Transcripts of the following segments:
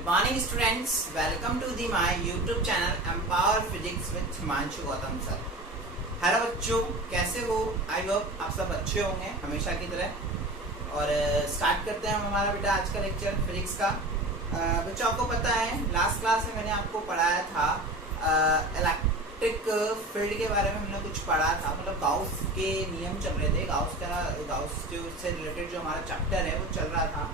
Good morning students, welcome to the my YouTube channel Empower Physics with Himanshu Gautam sir. Hello बच्चों, कैसे हो? I hope आप सब अच्छे होंगे हमेशा की तरह। और स्टार्ट करते हैं हम हमारा बेटा आज का लेक्चर फिजिक्स का। बच्चों आपको पता है लास्ट क्लास में मैंने आपको पढ़ाया था इलेक्ट्रिक फील्ड के बारे में। हमने कुछ पढ़ा था, मतलब गाउस के नियम चल रहे थे। गाउस जो से रिलेटेड जो हमारा चैप्टर है वो चल रहा था,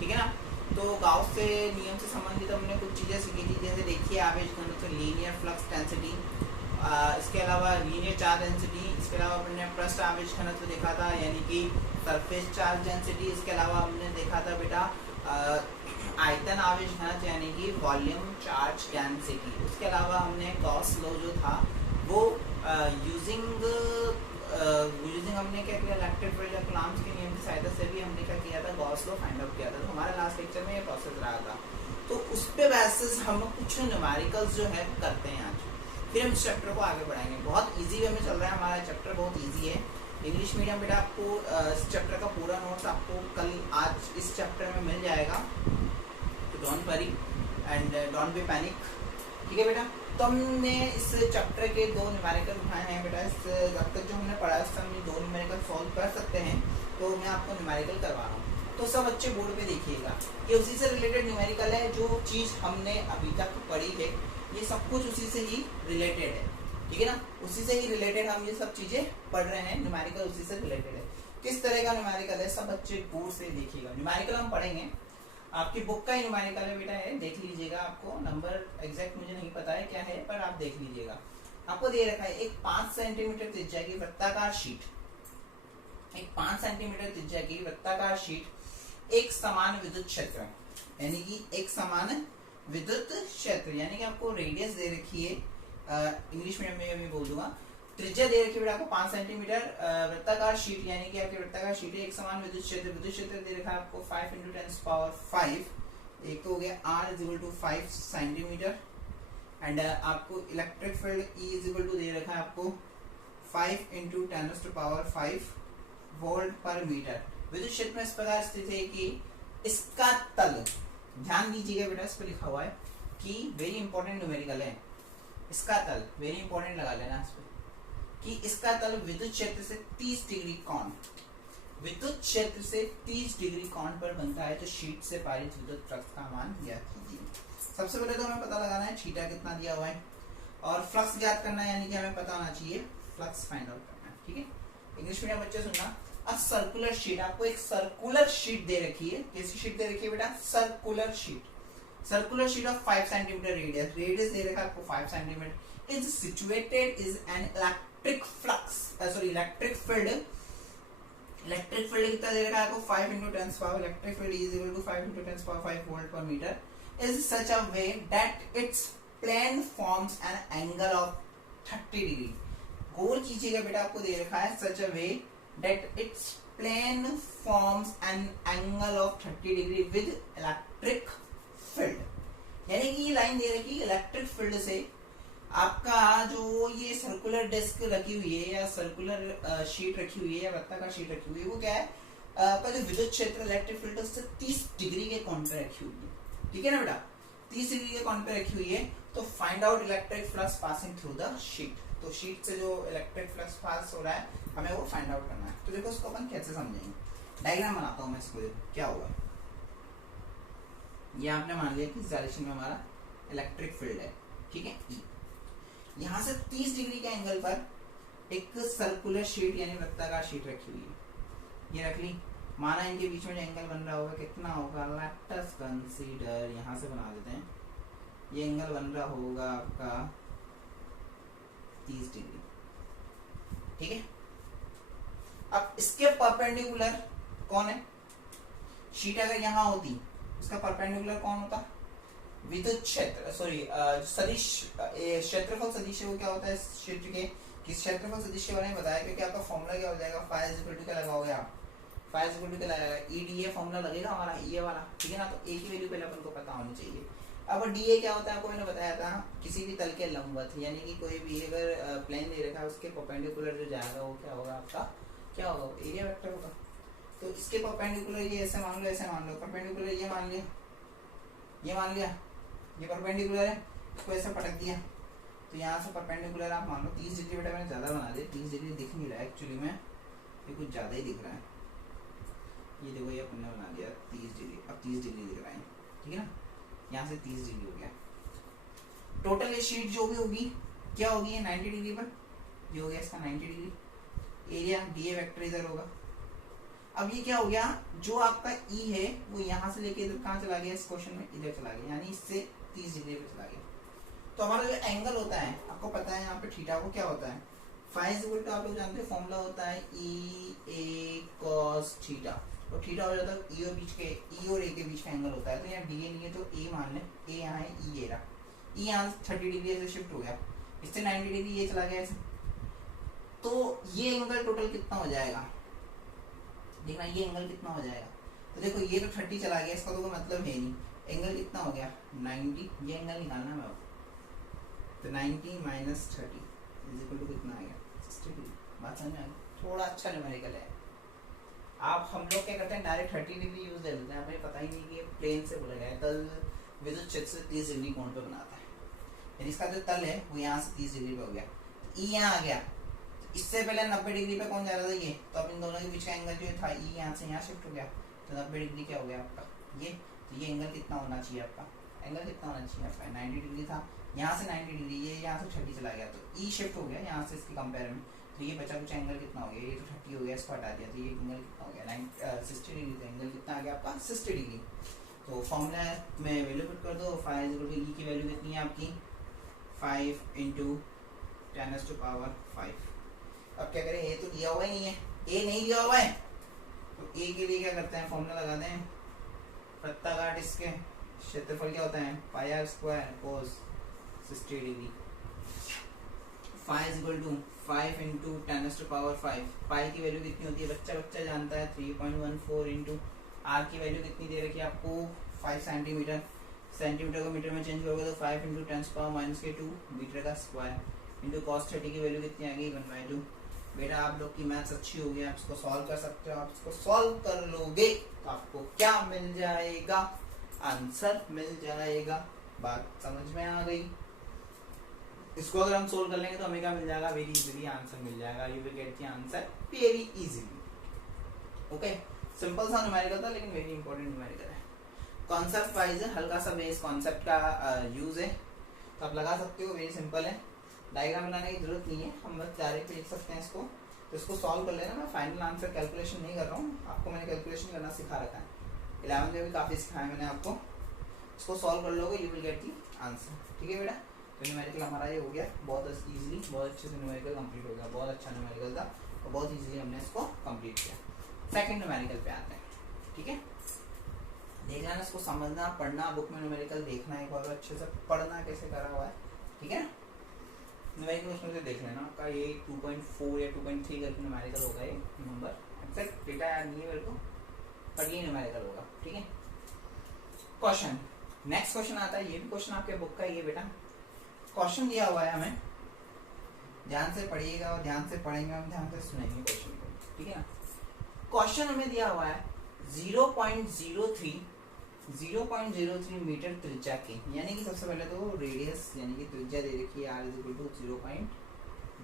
ठीक है ना। तो गाउस से नियम से संबंधित हमने कुछ चीज़ें सीखी थी, जैसे देखिए आवेश घनत्व, लीनियर फ्लक्स डेंसिटी, इसके अलावा लीनियर चार्ज डेंसिटी, इसके अलावा हमने पृष्ठ आवेश घनत्व देखा था यानी कि सरफेस चार्ज डेंसिटी। इसके अलावा हमने देखा था बेटा आयतन आवेश घनत्व यानी कि वॉल्यूम चार्ज डेंसिटी। उसके अलावा हमने गॉस लॉ जो था वो यूजिंग हमने क्या किया, इलेक्ट्रिक फील्ड या कूलॉम्स के नियम की सहायता से भी हमने क्या किया था, गॉस लॉ फाइंड आउट किया था। तो हमारा लास्ट लेक्चर में ये प्रोसेस रहा था। तो उस पे बेसिस हम कुछ न्यूमेरिकल्स जो है करते हैं आज। फिर हम इस चैप्टर को आगे बढ़ाएंगे। बहुत इजी वे में चल रहा है हमारा चैप्टर, बहुत इजी है। इंग्लिश मीडियम बेटा आपको इस चैप्टर का पूरा नोट्स आपको कल आज इस चैप्टर में मिल जाएगा। तो don't worry and don't be panic, ठीक है बेटा। तो हमने इस चैप्टर के दो न्यूमेरिकल उठाए हैं बेटा। इस जब तक जो हमने पढ़ा है उससे हम ये दो न्यूमेरिकल सॉल्व कर सकते हैं। तो मैं आपको न्यूमेरिकल करवा रहा हूँ। तो सब बच्चे बोर्ड पे देखिएगा, ये उसी से रिलेटेड न्यूमेरिकल है। जो चीज़ हमने अभी तक पढ़ी है ये सब कुछ उसी से ही रिलेटेड है, ठीक है ना। उसी से ही रिलेटेड हम ये सब चीज़ें पढ़ रहे हैं। न्यूमेरिकल उसी से रिलेटेड है। किस तरह का न्यूमेरिकल है सब बच्चे बोर्ड से देखिएगा। न्यूमेरिकल हम पढ़ेंगे, आपकी बुक का ही न्यूमेरिकल है बेटा, है देख लीजिएगा। आपको नंबर एग्जैक्ट मुझे नहीं पता है क्या है, पर आप देख लीजिएगा। आपको दे रखा है एक 5 सेंटीमीटर त्रिज्या की वृत्ताकार शीट, एक 5 सेंटीमीटर त्रिज्या की वृत्ताकार शीट, एक समान विद्युत क्षेत्र यानी कि एक समान विद्युत क्षेत्र यानी कि आपको रेडियस दे रखी है, इंग्लिश मीडियम में मैं बोल दूंगा। त्रिज्या दे रखी है बेटा आपको 5 सेंटीमीटर, वृत्ताकार शीट यानी कि आपकी वृत्ताकार शीट है, एक समान विद्युत क्षेत्र दे रखा है आपको 5 × 10⁵। एक तो हो गया R = 5 सेंटीमीटर। एंड आपको इलेक्ट्रिक फील्ड E दे रखा है आपको 5 × 10⁵ वोल्ट पर मीटर। विद्युत क्षेत्र में इस प्रकार स्थित है कि इसका तल, ध्यान दीजिएगा बेटा, इस पर लिखा हुआ है कि वेरी इंपॉर्टेंट न्यूमेरिकल है। इसका तल वेरी इंपॉर्टेंट लगा लेना इस पर, कि इसका तल विद्युत क्षेत्र से 30 डिग्री कोण, विद्युत क्षेत्र से 30 डिग्री कोण पर बनता है। तो शीट से पारित विद्युत फ्लक्स का मान ज्ञात कीजिए। सबसे पहले तो हमें पता लगाना है थीटा कितना दिया हुआ है, और फ्लक्स ज्ञात करना है यानी कि हमें पता होना चाहिए फ्लक्स फाइंड आउट करना है, ठीक है। इंग्लिश मीडियम बच्चे सुनना। अब सर्कुलर शीट, आपको एक सर्कुलर शीट दे रखी है। कैसी शीट दे रखी है बेटा? Circular sheet. Circular sheet of 5 centimetre radius दे रखा है आपको 5 centimetre. Is situated is an electric field. Electric field कितना दे रखा है आपको 5 × 10⁵। Electric field is equal to 5 × 10⁵ volt per metre. Is such a way that its plane forms an angle of 30 degree. गौर कीजिएगा बेटा, आपको दे रखा है such a way that its plane forms an angle of 30 degree with electric field. यानी कि ये लाइन दे रखी है इलेक्ट्रिक फील्ड से आपका जो ये सर्कुलर डिस्क रखी हुई है या सर्कुलर शीट रखी हुई है या वृत्ताकार शीट रखी हुई है, वो क्या है आपका जो विद्युत क्षेत्र इलेक्ट्रिक फील्ड उससे 30 डिग्री के कोण पे रखी हुई है, ठीक है ना बेटा। 30 डिग्री के कोण पे रखी हुई है। तो find out electric flux passing through the sheet. तो शीट से जो इलेक्ट्रिक फ्लक्स पास हो रहा है हमें वो फाइंड आउट करना है। तो देखो उसको अपन कैसे समझेंगे, डायग्राम बनाता हूँ मैं इसको। देखो क्या हुआ, ये आपने मान लिया कि इस डायरेक्शन में हमारा इलेक्ट्रिक फील्ड है, ठीक है। यहाँ से 30 डिग्री के एंगल पर एक सर्कुलर शीट यानी वृत्ताकार शीट रखी हुई है, ये रख ली। माना इनके बीच में जो एंगल बन रहा होगा कितना होगा, लेट अस कंसीडर, यहाँ से बना देते हैं। ये एंगल बन रहा होगा आपका 30 डिग्री, ठीक है। अब इसके परपेंडिकुलर कौन है? शीट अगर यहाँ होती इसका परपेंडिकुलर कौन होता? विद्युत क्षेत्र, सॉरी सदिश, क्षेत्रफल सदिश वो क्या होता है इस क्षेत्र के, किस क्षेत्रफल सदिश के बारे में बताया, क्योंकि आपका फॉर्मूला क्या हो जाएगा, φ क्या लगाओगे आप, φ क्या लगाएगा, EDA फॉर्मूला लगेगा हमारा ये वाला, ठीक है ना। तो ए की वैल्यू पहले अपन को पता होनी चाहिए। अब DA क्या होता है आपको मैंने बताया था, किसी भी तल के लंबवत, यानी कि कोई भी अगर प्लेन दे रखा है उसके परपेंडिकुलर जो जाएगा वो क्या होगा आपका, क्या होगा, एरिया वेक्टर होगा। तो इसके परपेंडिकुलर ये ऐसे मान लो, ऐसे मान लो, परपेंडिकुलर ये मान लिया, ये मान लिया ये परपेंडिकुलर है, इसको ऐसे पटक दिया तो यहाँ से परपेंडिकुलर आप मान लो 30 डिग्री। बेटा मैंने ज़्यादा बना दिया, 30 डिग्री दिख नहीं रहा है एक्चुअली में, ये कुछ ज़्यादा ही दिख रहा है। ये देखो ये अपन ने बना दिया 30 डिग्री, अब 30 डिग्री दिख रहा है, ठीक है ना, यहाँ से 30 डिग्री हो गया। टोटल ये शीट जो भी होगी क्या होगी, ये 90 डिग्री पर, ये हो गया इसका 90 degree. Area D A vector इधर होगा। अब ये क्या हो गया, जो आपका ई है वो यहाँ से लेके इधर कहाँ चला गया, इस क्वेश्चन में इधर चला गया, यानी इससे 30 डिग्री पे चला गया। तो हमारा जो एंगल होता है आपको पता है, यहाँ पे थीटा को क्या होता है, फाइ इक्वल टू आप लोग जानते हैं फॉर्मूला होता है ई ए कॉस थीटा। तो थीटा हो जाता है ई और बीच के, ई और ए के बीच का एंगल होता है। तो यहाँ डी ए नहीं है तो ए मान ले, ए यहाँ है, ई ए रहा, ई यहाँ 30 डिग्री से शिफ्ट हो गया, इससे 90 डिग्री ये चला गया ऐसे। तो ये एंगल टोटल कितना हो जाएगा, देखना ये एंगल कितना हो जाएगा। तो देखो ये तो 30 चला गया, इसका तो कोई मतलब है नहीं, एंगल कितना हो गया 90, ये एंगल निकालना है आपको। तो 90 माइनस 30 इज इक्वल टू कितना आ गया 60 डिग्री। बात समझ में आ गई, थोड़ा अच्छा न्यूमेरिकल है। आप हम लोग क्या करते हैं डायरेक्ट 30 डिग्री यूज कर लेते हैं, हमें पता ही नहीं कि प्लेन से बोला गया है, तल विद्युत क्षेत्र से 30 डिग्री कोण पे बनाता है, यानी इसका जो तल है वो यहाँ से 30 डिग्री पे हो गया। तो ई यहाँ आ गया, इससे पहले 90 डिग्री पे कौन जा रहा था ये, तो अब इन दोनों के बीच का एंगल जो था ई यहाँ से यहाँ शिफ्ट हो गया, तो 90 डिग्री क्या हो गया आपका ये। तो ये एंगल कितना होना चाहिए आपका, एंगल कितना होना चाहिए आपका 90 डिग्री था, यहाँ से 90 डिग्री, ये यहाँ से 30 चला गया, तो ई शिफ्ट हो गया यहाँ से इसके कंपेयर में। तो ये बचा कुछ एंगल कितना हो गया, ये तो 30 हो गया, इसको हटा दिया, तो ये एंगल कितना हो गया 60 डिग्री। तो एंगल कितना आ गया आपका 60 डिग्री। तो फॉर्मूला में वैल्यू पुट कर दो, फाइ इक्वल टू ई की वैल्यू कितनी है आपकी 5 × 10⁵। अब क्या करें, ए तो दिया हुआ ही नहीं है, ए नहीं दिया हुआ है, तो ए के लिए क्या करते हैं फॉर्मूला लगाते हैं, वृत्ताकार इसके क्षेत्रफल क्या होता है πr² cos 60 degree. Phi equal to 5 × 10⁵। Pi की वैल्यू कितनी होती है, बच्चा जानता है 3.14 × आर की वैल्यू कितनी दे रखी है आपको 5 सेंटीमीटर, सेंटीमीटर को मीटर में चेंज करोगे तो 5 × 10⁻²² मीटर का स्क्वायर इंटू cos 30 की वैल्यू कितनी आ गई 1/2। बेटा आप लोग की मैथ्स अच्छी होगी, आप इसको सॉल्व कर सकते हो, आप इसको सॉल्व कर लोगे तो आपको क्या मिल जाएगा, आंसर मिल जाएगा। बात समझ में आ गई। इसको अगर हम सोल्व कर लेंगे तो हमें क्या मिल जाएगा, वेरी इजीली आंसर मिल जाएगा, you will get the answer very easily. Okay, simple सा न्यूमेरिकल था लेकिन वेरी इंपॉर्टेंट न्यूमेरिकल है। कॉन्सेप्ट वाइज हल्का सा बेस कॉन्सेप्ट का यूज है, तो आप लगा सकते हो, वेरी सिंपल है, डायग्राम बनाने की जरूरत नहीं है, हम बस डायरेक्ट लिख सकते हैं इसको। तो इसको सॉल्व कर लेना, मैं फाइनल आंसर कैलकुलेशन नहीं कर रहा हूँ, आपको मैंने कैलकुलेशन करना सिखा रखा है, 11th में भी काफ़ी सिखाया मैंने आपको। इसको सॉल्व कर लोगे you will get the answer, ठीक है बेटा। तो न्यूमेरिकल हमारा ये हो गया, बहुत इजीली, बहुत अच्छे से न्यूमेरिकल कंप्लीट हो गया, बहुत अच्छा न्यूमेरिकल था और बहुत इजीली हमने इसको कंप्लीट किया। सेकंड न्यूमेरिकल पे आते हैं, ठीक है। देखना है इसको, समझना, पढ़ना, बुक में न्यूमेरिकल देखना, एक बार अच्छे से पढ़ना कैसे करा हुआ है, ठीक है। न्यूमेरिकल उसमें से देख लेना, आपका ये 2.4 या 2.3 करके न्यूमेरिकल होगा, ये नंबर एक्सेक्ट डेटा याद नहीं है मेरे को, पर ये न्यूमेरिकल होगा, ठीक है। क्वेश्चन, नेक्स्ट क्वेश्चन आता है, ये भी क्वेश्चन आपके बुक का ही है बेटा। क्वेश्चन दिया हुआ है हमें, ध्यान से पढ़िएगा और ध्यान से पढ़ेंगे, हम ध्यान से सुनेंगे क्वेश्चन को, ठीक है ना। क्वेश्चन हमें दिया हुआ है 0.03 मीटर त्रिज्या के, यानी कि सबसे पहले तो रेडियस यानी कि त्रिज्या दे रखी है r =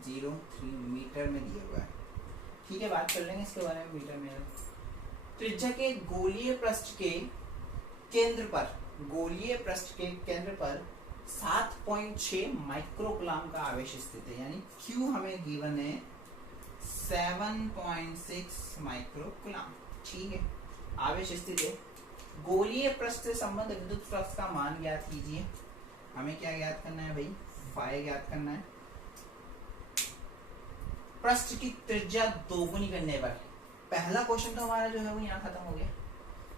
0.03 मीटर में दिया हुआ है, ठीक है। बात कर लेंगे इसके बारे में मीटर में। त्रिज्या के गोलीय पृष्ठ के केंद्र पर 7.6 माइक्रोकूलम का आवेश स्थित है, यानी Q हमें गिवन है 7.6 माइक्रोकूलम, ठीक है, आवेश स्थित है। गोलीय पृष्ठ से संबंध विद्युत फ्लक्स का मान ज्ञात कीजिए। हमें क्या ज्ञात करना है भाई, फाइ ज्ञात करना है। पृष्ठ की त्रिज्या दोगुनी करने पर, पहला क्वेश्चन तो हमारा जो है वो यहाँ खत्म हो गया।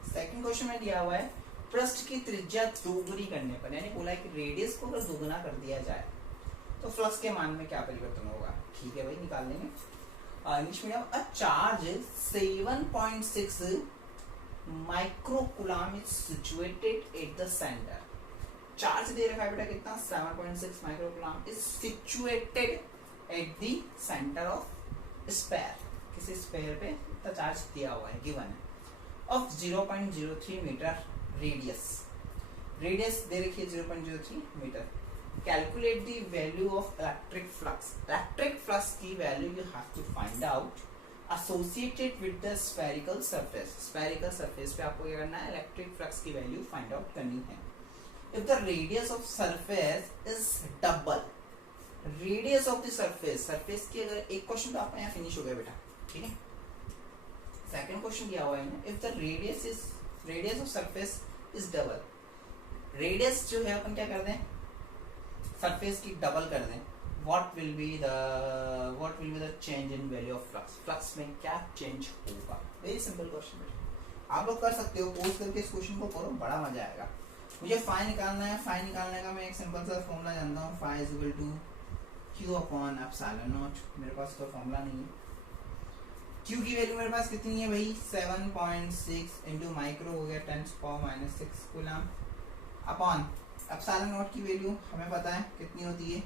सेकंड क्वेश्चन में दिया हुआ है पृष्ठ की त्रिज्या दोगुनी करने पर, यानी बोला है कि रेडियस को अगर दोगुना कर दिया जाए तो फ्लक्स के मान में क्या परिवर्तन होगा, ठीक है भाई, निकाल लेंगे। English medium, a charge 7.6 microcoulomb is situated at the centre. Charge दे रखा है बेटा कितना 7.6 microcoulomb is situated at the centre of sphere, किसी स्फीयर पे इतना चार्ज दिया हुआ है, गिवन है, ऑफ 0.03 मीटर रेडियस। रेडियस दे रखी है 0.03 metre. Calculate the value of electric flux. Electric flux की value you have to find out associated with the spherical surface। spherical surface पे आपको क्या करना है, इलेक्ट्रिक फ्लक्स की वैल्यू फाइंड आउट करनी है। if the radius of surface is double, radius of the surface, surface की अगर एक क्वेश्चन तो आपका यहाँ फिनिश हो गया बेटा, ठीक है। सेकंड क्वेश्चन क्या हुआ है, if the radius of surface is double, radius जो है अपन क्या कर दें, सरफेस की डबल कर दें, what will be the change in value of flux, flux में क्या चेंज होगा। वेरी सिंपल क्वेश्चन बेटा, आप लोग कर सकते हो, पोस्ट करके इस क्वेश्चन को करो, बड़ा मजा आएगा। मुझे फाई निकालना है, फाई निकालने का मैं एक सिंपल सा फॉर्मूला जानता हूँ, phi is equal to Q upon epsilon naught. मेरे पास तो फॉर्मूला नहीं है, क्यू की वैल्यू मेरे पास कितनी है भाई, 7.6 इंटू माइक्रो हो गया 10⁻⁶ कूलम अपॉन एप्सिलॉन नॉट की वैल्यू हमें पता है कितनी होती है,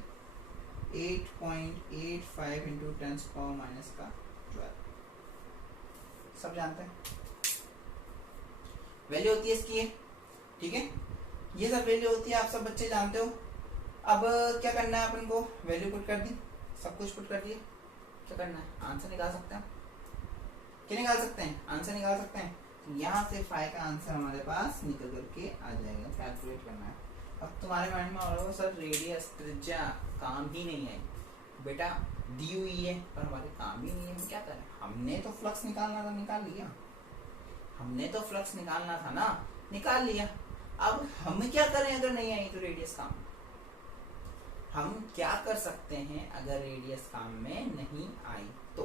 8.85 इंटू 10⁻⁻12। सब जानते हैं वैल्यू होती है इसकी, ठीक है। ये सब वैल्यू होती है, आप सब बच्चे जानते हो। अब क्या करना है अपन को, वैल्यू पुट कर दी, सब कुछ पुट कर दिए, क्या करना है, आंसर निकाल सकते हैं। क्या निकाल सकते हैं, आंसर निकाल सकते हैं। तो यहाँ से फाई का आंसर हमारे पास निकल करके आ जाएगा, कैलकुलेट करना है। अब तुम्हारे माइंड में आ रहा होगा सर रेडियस त्रिज्या काम ही नहीं है बेटा, दी हुई है पर हमारे काम ही नहीं है, हम क्या करें, हमने तो फ्लक्स निकालना था, निकाल लिया, हमने तो फ्लक्स निकालना था ना, निकाल लिया। अब हम क्या करें अगर नहीं आई तो रेडियस काम, हम क्या कर सकते हैं अगर रेडियस काम में नहीं आई तो।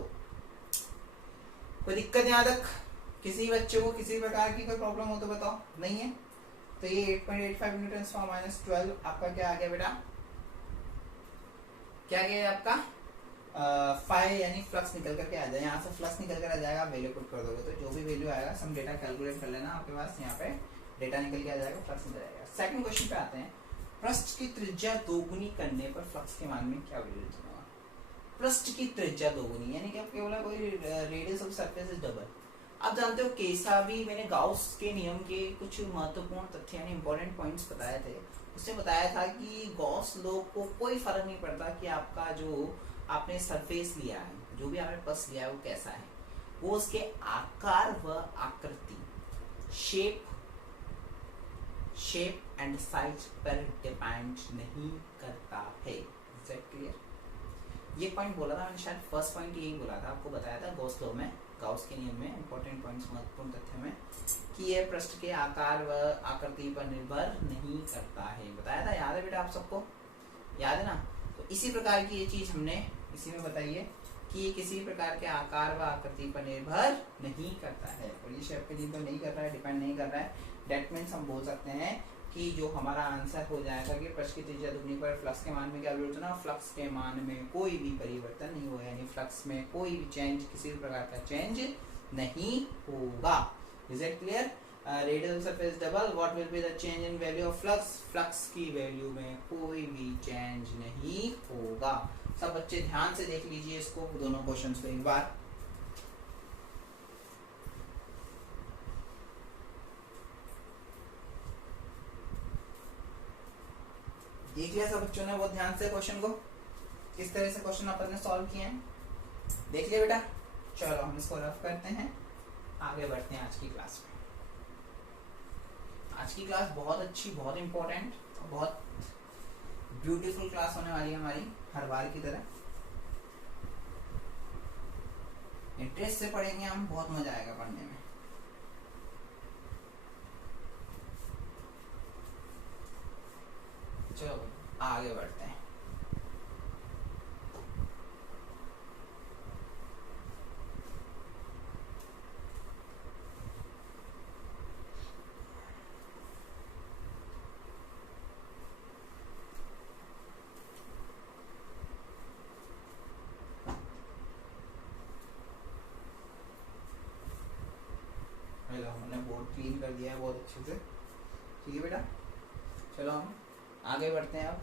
कोई दिक्कत यहाँ तक, किसी बच्चे को किसी प्रकार की कोई प्रॉब्लम हो तो बताओ, नहीं है तो ये 8.85 इंटू 10⁻12 आपका क्या आ गया बेटा, क्या गया आपका फाई यानी फ्लक्स निकल करके आ जाए, यहाँ से फ्लक्स निकल कर आ जाएगा, वैल्यू पुट कर दोगे तो जो भी वैल्यू आएगा सम डेटा कैलकुलेट कर लेना, आपके पास यहाँ पे डेटा निकल के आ जाएगा, फ्लक्स निकल जाएगा। सेकंड क्वेश्चन पे आते हैं, पृष्ठ की त्रिज्या दोगुनी करने पर फ्लक्स के मान में क्या वैल्यू होगा। पृष्ठ की त्रिज्या दोगुनी यानी कि आपके बोला कोई radius of surface is double. आप जानते हो कैसा भी, मैंने गाउस के नियम के कुछ महत्वपूर्ण तथ्य यानी इंपॉर्टेंट पॉइंट्स बताए थे, उससे बताया था कि गॉस लॉ को कोई फर्क नहीं पड़ता कि आपका जो आपने सरफेस लिया है, जो भी आपने पस लिया है वो कैसा है, वो उसके आकार व आकृति, शेप एंड साइज पर डिपेंड नहीं करता है। Is that clear? ये पॉइंट बोला था मैंने, शायद फर्स्ट पॉइंट यही बोला था, आपको बताया था गॉस लॉ में, गाउस के नियम में इंपॉर्टेंट पॉइंट्स महत्वपूर्ण तथ्य में कि यह पृष्ठ के आकार व आकृति पर निर्भर नहीं करता है, बताया था, याद है बेटा आप सबको, याद है ना। तो इसी प्रकार की ये चीज हमने इसी में बताई है कि ये किसी प्रकार के आकार व आकृति पर निर्भर नहीं करता है, और ये शेप पे निर्भर नहीं कर रहा है, डिपेंड नहीं कर रहा है। दैट मीन्स हम बोल सकते हैं कि जो हमारा आंसर हो जाएगा कि पृष्ठ की त्रिज्या दुगनी पर फ्लक्स के मान में क्या परिवर्तन होगा, फ्लक्स के मान में कोई भी परिवर्तन नहीं होगा, यानी फ्लक्स में कोई भी चेंज, किसी भी प्रकार का चेंज नहीं होगा। Is it clear? Radial surface double, what will be the change in value of flux, flux की वैल्यू में कोई भी चेंज नहीं होगा। सब बच्चे ध्यान से देख लीजिए इसको, दोनों क्वेश्चंस को एक बार। देख लिया सब बच्चों ने बहुत ध्यान से क्वेश्चन को, किस तरह से क्वेश्चन अपन ने सॉल्व किए हैं, देख लिया बेटा। चलो हम इसको रफ करते हैं, आगे बढ़ते हैं आज की क्लास में। आज की क्लास बहुत अच्छी, बहुत इंपॉर्टेंट, बहुत ब्यूटीफुल क्लास होने वाली है हमारी, हर बार की तरह। इंटरेस्ट से पढ़ेंगे हम, बहुत मजा आएगा पढ़ने में। चलो आगे बढ़ते हैं। हमने बोर्ड क्लीन कर दिया है बहुत अच्छे से, ठीक है बेटा। चलो हम आगे बढ़ते हैं अब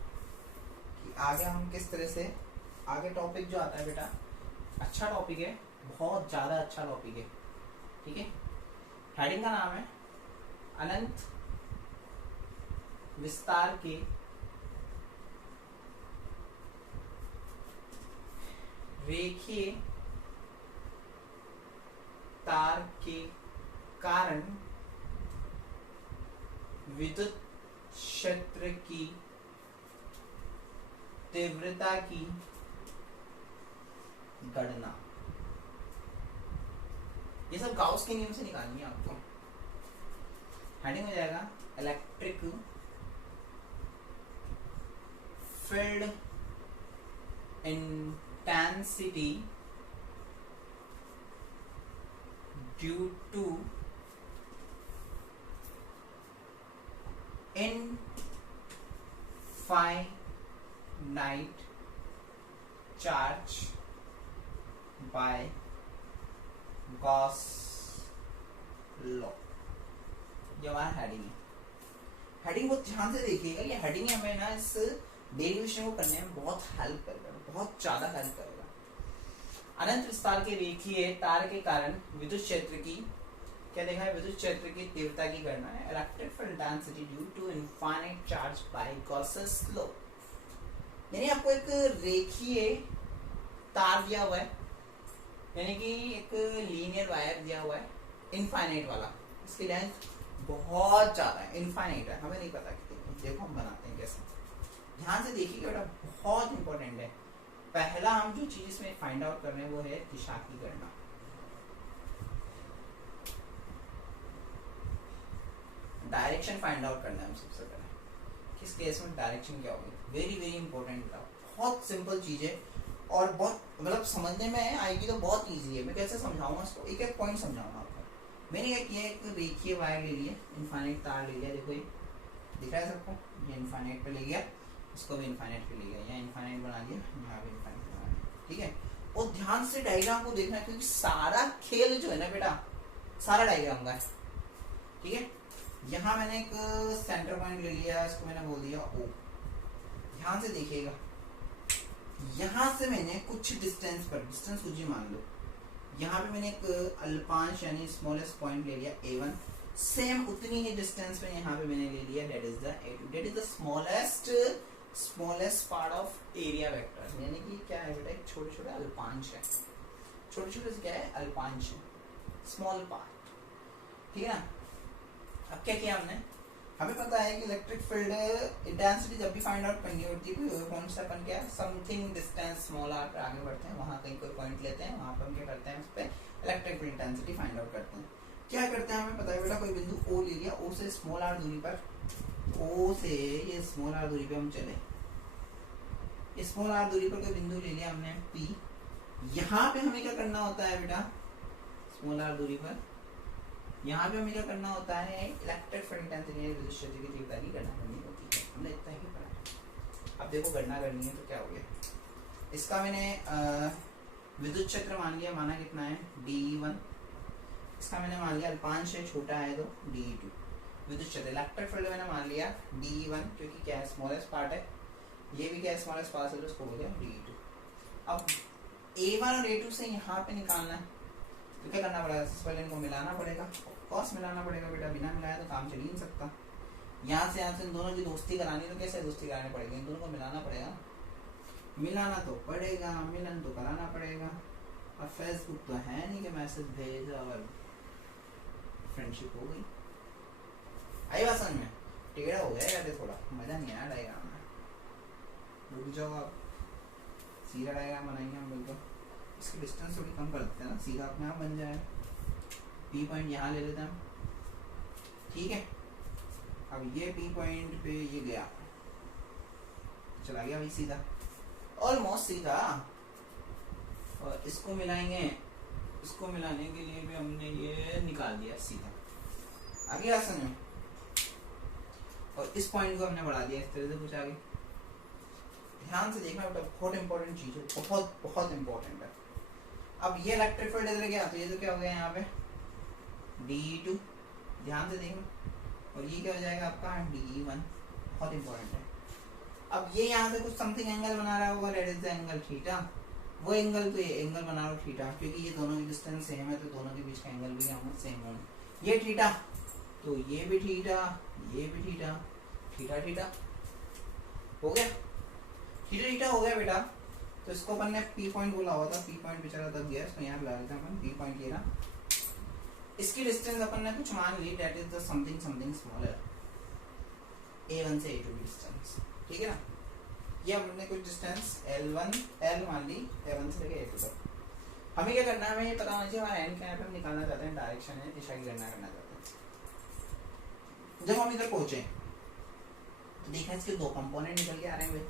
कि आगे हम किस तरह से, आगे टॉपिक जो आता है बेटा, अच्छा टॉपिक है, बहुत ज़्यादा अच्छा टॉपिक है, ठीक है। हेडिंग का नाम है अनंत विस्तार के रेखीय तार के कारण विद्युत क्षेत्र की तीव्रता की गणना। ये सब गाउस के नियम से निकालनी है आपको। हेडिंग हो जाएगा electric field intensity due to infinite charge by Gauss law. ये हमारा हेडिंग है। हेडिंग बहुत ध्यान से देखिएगा, ये हेडिंग हमें ना इस डेरिवेशन को करने में बहुत हेल्प करेगा, बहुत ज्यादा हेल्प करेगा। अनंत विस्तार के रेखीय तार के कारण विद्युत क्षेत्र की क्या देखा है, विद्युत क्षेत्र की तीव्रता की गणना है। Electric field intensity due to infinite charge by Gauss's law. यानी आपको एक रेखीय तार दिया हुआ है, यानी कि एक लीनियर वायर दिया हुआ है इनफाइनाइट वाला, इसकी लेंथ बहुत ज्यादा है, इनफाइनाइट है, हमें नहीं पता कितनी। देखो हम बनाते हैं कैसे, ध्यान से देखिएगा बेटा, बहुत इंपॉर्टेंट है। पहला हम जो चीज इसमें फाइंड आउट कर रहे हैं वो है दिशा की गणना। डायरेक्शन फाइंड आउट करना है हम सबसे पहले, किस केस में डायरेक्शन क्या होगी। वेरी वेरी इंपॉर्टेंट था, बहुत सिंपल चीज है और बहुत मतलब समझने में आएगी तो बहुत इजी है। मैं कैसे समझाऊंगा इसको, एक एक पॉइंट समझाऊंगा आपको। मैंने क्या किया, एक रेखीय वायर ले लिया, इनफाइनाइट तार ले लिया, देखो ये दिख रहा है सबको, ये इनफाइनाइट पे ले गया, इसको भी इनफाइनाइट पे ले गया, यहाँ इनफाइनाइट बना दिया, यहाँ भी इनफाइनाइट बना दिया, ठीक है। और ध्यान से डायग्राम को देखना, क्योंकि सारा खेल जो है ना बेटा, सारा डायग्राम का है, ठीक है। यहाँ मैंने एक सेंटर पॉइंट ले लिया, इसको मैंने बोल दिया O। ध्यान से देखिएगा, यहां से मैंने कुछ डिस्टेंस पर, डिस्टेंस सूची मान लो, यहाँ पे मैंने एक अल्पांश यानी स्मॉलेस्ट पॉइंट ले लिया A1। सेम उतनी ही डिस्टेंस पे यहाँ पे मैंने ले लिया, that is the A2, that is the smallest part of area vector. यानी कि क्या है बेटा, एक छोटे छोटे अल्पांश है, छोटे छोटे से क्या है, अल्पांश है, स्मॉल पार्ट, ठीक है ना। अब क्या किया हमने, हमें पता है कि इलेक्ट्रिक फील्ड इंटेंसिटी जब भी फाइंड आउट करनी होती है, कोई पॉइंट से अपन क्या समथिंग डिस्टेंस स्मॉल आर पे आगे बढ़ते हैं, वहां कहीं कोई पॉइंट लेते हैं, वहां पर हम क्या करते हैं, उस पे electric field intensity find out करते हैं। क्या करते हैं, हमें पता है बेटा, कोई बिंदु O ले लिया, O से स्मॉल आर दूरी पर, O से ये स्मॉल आर दूरी पे हम चले, ये स्मॉल आर दूरी पर कोई बिंदु ले लिया हमने P। यहाँ पे हमें क्या करना होता है बेटा, स्मॉल आर दूरी पर यहाँ पे हमें क्या करना होता है, इलेक्ट्रिक फील्ड इंटेंसिटी विद्युत क्षेत्र की तीव्रता की गणना करनी होती है। हमने इतना ही पढ़ा। अब देखो गणना करनी है तो क्या हो गया, इसका मैंने विद्युत क्षेत्र मान लिया, माना कितना है D1, इसका मैंने मान लिया अल्पांश है, छोटा है तो D2। विद्युत क्षेत्र इलेक्ट्रिक फील्ड मैंने मान लिया D1, क्योंकि क्या है स्मॉलेस्ट पार्ट है, ये भी क्या है स्मॉलेस्ट पार्ट है, तो उसको हो गया D2। अब A1 और A2 से यहाँ पे निकालना है तो क्या करना पड़ेगा, सबसे पहले इनको मिलाना पड़ेगा, कॉस मिलाना पड़ेगा बेटा, बिना मिलाया तो काम चल ही नहीं सकता। यहाँ से इन दोनों की दोस्ती करानी, तो कैसे दोस्ती करानी पड़ेगी, इन दोनों को मिलाना पड़ेगा, मिलाना तो पड़ेगा, मिलन तो कराना पड़ेगा। और फेसबुक तो है नहीं कि मैसेज भेजा और फ्रेंडशिप हो गई। आई बात समझ में, टेढ़ा हो गया यार, थोड़ा मजा नहीं आया डायग्राम में, रुक जाओ आप, सीधा डायग्राम बनाएंगे हम बिल्कुल। इसकी डिस्टेंस थोड़ी कम कर देते हैं ना, सीधा अपने आप बन जाएगा। P पॉइंट यहाँ ले लेते हैं हम, ठीक है। अब ये P पॉइंट पे ये गया, चला गया भाई सीधा, ऑलमोस्ट सीधा। और इसको मिलाएंगे, इसको मिलाने के लिए भी हमने ये निकाल दिया सीधा, आगे आ समझ में। और इस पॉइंट को हमने बढ़ा दिया इस तरह से कुछ आगे। ध्यान से देखना बेटा, बहुत इंपॉर्टेंट चीज है, बहुत बहुत इंपॉर्टेंट है। अब ये इलेक्ट्रिक फील्ड इधर गया तो ये तो क्या हो गया यहाँ पे D2, ध्यान से देखना, और ये क्या हो जाएगा आपका D1, बहुत इंपॉर्टेंट है। अब ये यहाँ से कुछ समथिंग एंगल बना रहा होगा, that is the angle theta, वो एंगल तो ये एंगल बना रहा थीटा, क्योंकि ये दोनों की डिस्टेंस सेम है तो दोनों के बीच का एंगल भी हम सेम होंगे। ये थीटा तो ये भी थीटा, ये भी थीटा, थीटा थीटा हो गया, थीटा थीटा हो गया बेटा। तो इसको अपन ने पी पॉइंट बोला हुआ था, पी पॉइंट बेचारा दब गया, इसको यहाँ ला लेते हैं अपन, पी पॉइंट ये रहा। इसकी डिस्टेंस अपन ने कुछ मान ली, that is the something something smaller, A1 से A2 की डिस्टेंस, ठीक है ना। ये हमने कुछ डिस्टेंस L1 L मान ली, A1 से लेके A2 तक। हमें क्या करना है, हमें ये पता होना चाहिए हमारा एंड क्या है, हम निकालना चाहते हैं डायरेक्शन है, दिशा की गणना करना चाहते हैं। जब हम इधर पहुंचे तो देखा इसके दो कंपोनेंट निकल के आ रहे हैं भाई,